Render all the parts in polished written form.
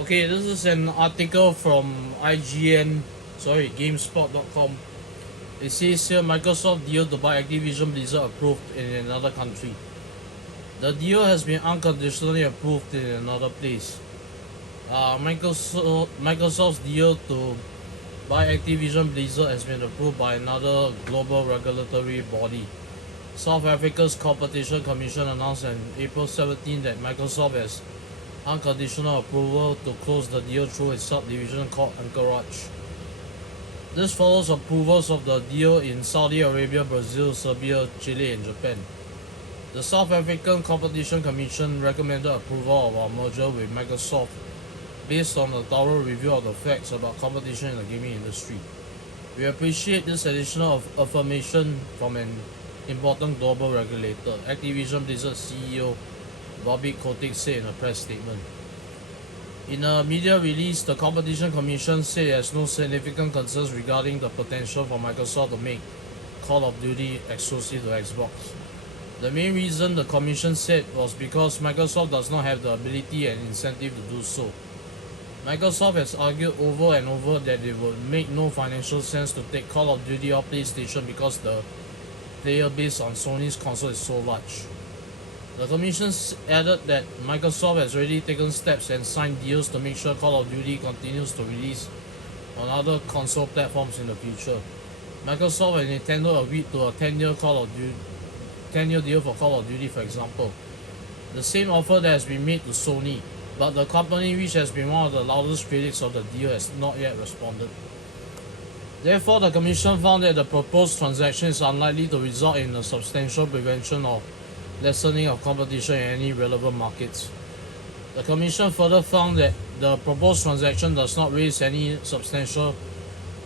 Okay, this is an article from GameSpot.com. It says here Microsoft deal to buy Activision Blizzard approved in another country. The deal has been unconditionally approved in another place. Microsoft's deal to buy Activision Blizzard has been approved by another global regulatory body. South Africa's Competition Commission announced on April 17 that Microsoft has unconditional approval to close the deal through its subdivision called Encourage. This follows approvals of the deal in Saudi Arabia, Brazil, Serbia, Chile, and Japan. The South African Competition Commission recommended approval of our merger with Microsoft based on a thorough review of the facts about competition in the gaming industry. We appreciate this additional affirmation from an important global regulator, Activision Blizzard CEO Bobby Kotick said in a press statement. In a media release, the Competition Commission said it has no significant concerns regarding the potential for Microsoft to make Call of Duty exclusive to Xbox. The main reason the Commission said was because Microsoft does not have the ability and incentive to do so. Microsoft has argued over and over that it would make no financial sense to take Call of Duty off PlayStation because the player base on Sony's console is so large. The Commission added that Microsoft has already taken steps and signed deals to make sure Call of Duty continues to release on other console platforms in the future. Microsoft and Nintendo agreed to a 10-year deal for Call of Duty, for example. The same offer that has been made to Sony, but the company, which has been one of the loudest critics of the deal, has not yet responded. Therefore, the Commission found that the proposed transaction is unlikely to result in a substantial prevention or lessening of competition in any relevant markets. The Commission further found that the proposed transaction does not raise any substantial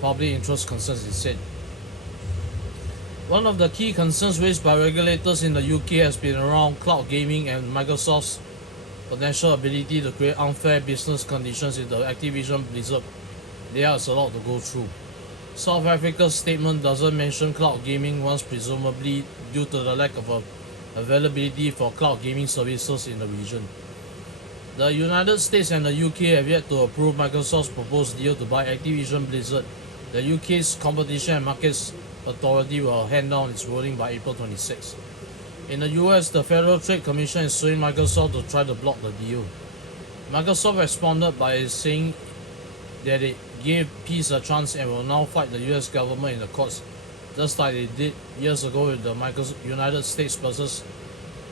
public interest concerns, it said. One of the key concerns raised by regulators in the UK has been around cloud gaming and Microsoft's potential ability to create unfair business conditions if the Activision Blizzard layout is allowed to go through. South Africa's statement doesn't mention cloud gaming, once presumably due to the lack of availability for cloud gaming services in the region. The United States and the UK have yet to approve Microsoft's proposed deal to buy Activision Blizzard. The UK's Competition and Markets Authority will hand down its ruling by April 26. In the US, the Federal Trade Commission is suing Microsoft to try to block the deal. Microsoft responded by saying that it gave peace a chance and will now fight the US government in the courts, just like they did years ago with the United States vs.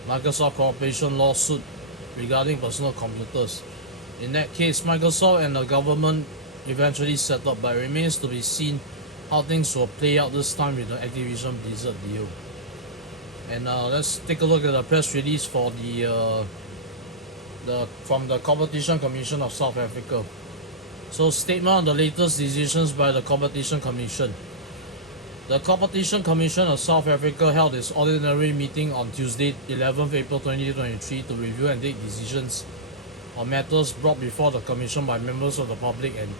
Microsoft Corporation lawsuit regarding personal computers. In that case, Microsoft and the government eventually settled, but it remains to be seen how things will play out this time with the Activision Blizzard deal. And let's take a look at the press release for from the Competition Commission of South Africa. So, statement on the latest decisions by the Competition Commission. The Competition Commission of South Africa held its ordinary meeting on Tuesday, 11th April 2023 to review and take decisions on matters brought before the Commission by members of the public and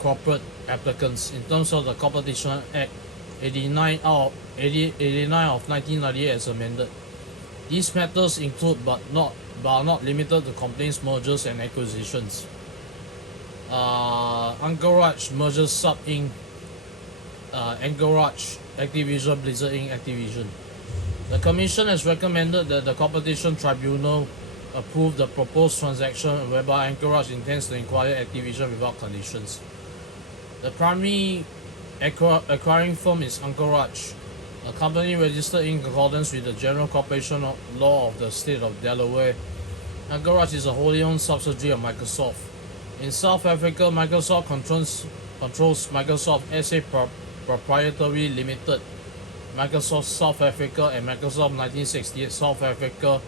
corporate applicants in terms of the Competition Act 89 of 1998 as amended. These matters include but are not limited to complaints, mergers and acquisitions. Encourage Mergers Sub Inc. Encourage Activision Blizzard Inc. Activision. The Commission has recommended that the Competition Tribunal approve the proposed transaction whereby Encourage intends to acquire Activision without conditions. The primary acquiring firm is Encourage, a company registered in accordance with the General Corporation Law of the State of Delaware. Encourage is a wholly owned subsidiary of Microsoft. In South Africa, Microsoft controls Microsoft SA Proprietary Limited, Microsoft South Africa, and Microsoft 1968 South Africa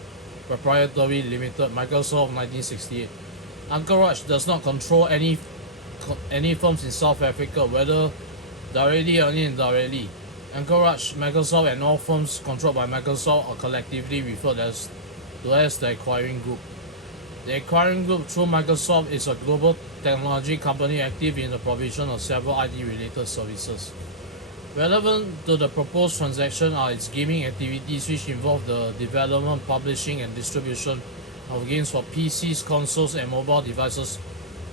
Proprietary Limited, Microsoft 1968. Encourage does not control any firms in South Africa, whether directly or indirectly. Encourage, Microsoft, and all firms controlled by Microsoft are collectively referred to as the acquiring group. The acquiring group, through Microsoft, is a global technology company active in the provision of several IT-related services. Relevant to the proposed transaction are its gaming activities, which involve the development, publishing, and distribution of games for PCs, consoles, and mobile devices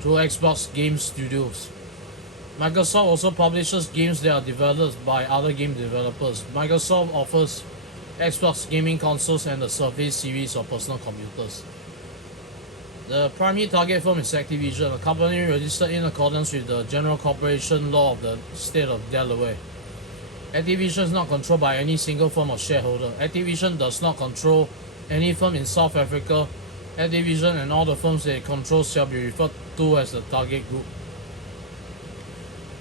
through Xbox Game Studios. Microsoft also publishes games that are developed by other game developers. Microsoft offers Xbox gaming consoles and the Surface series of personal computers. The primary target firm is Activision, a company registered in accordance with the General Corporation Law of the State of Delaware. Activision is not controlled by any single firm or shareholder. Activision does not control any firm in South Africa. Activision and all the firms that it controls shall be referred to as the target group.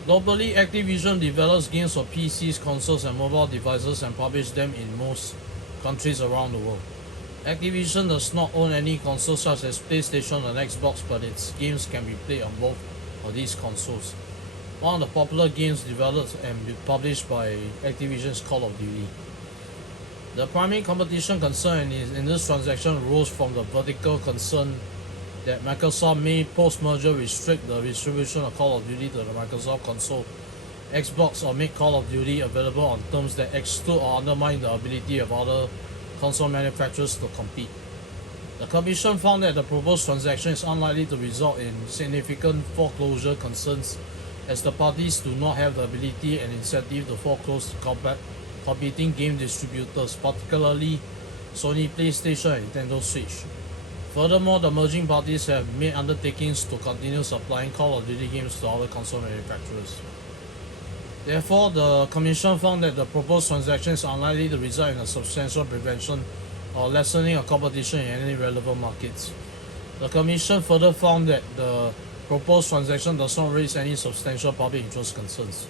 Globally, Activision develops games for PCs, consoles, and mobile devices and publishes them in most countries around the world. Activision does not own any consoles such as PlayStation and Xbox, but its games can be played on both of these consoles. One of the popular games developed and published by Activision is Call of Duty. The primary competition concern in this transaction arose from the vertical concern that Microsoft may post-merger restrict the distribution of Call of Duty to the Microsoft console, Xbox, or make Call of Duty available on terms that exclude or undermine the ability of other console manufacturers to compete. The Commission found that the proposed transaction is unlikely to result in significant foreclosure concerns, as the parties do not have the ability and incentive to foreclose to competing game distributors, particularly Sony PlayStation and Nintendo Switch. Furthermore, the merging parties have made undertakings to continue supplying Call of Duty games to other console manufacturers. Therefore, the Commission found that the proposed transaction is unlikely to result in a substantial prevention or lessening of competition in any relevant markets. The Commission further found that the proposed transaction does not raise any substantial public interest concerns.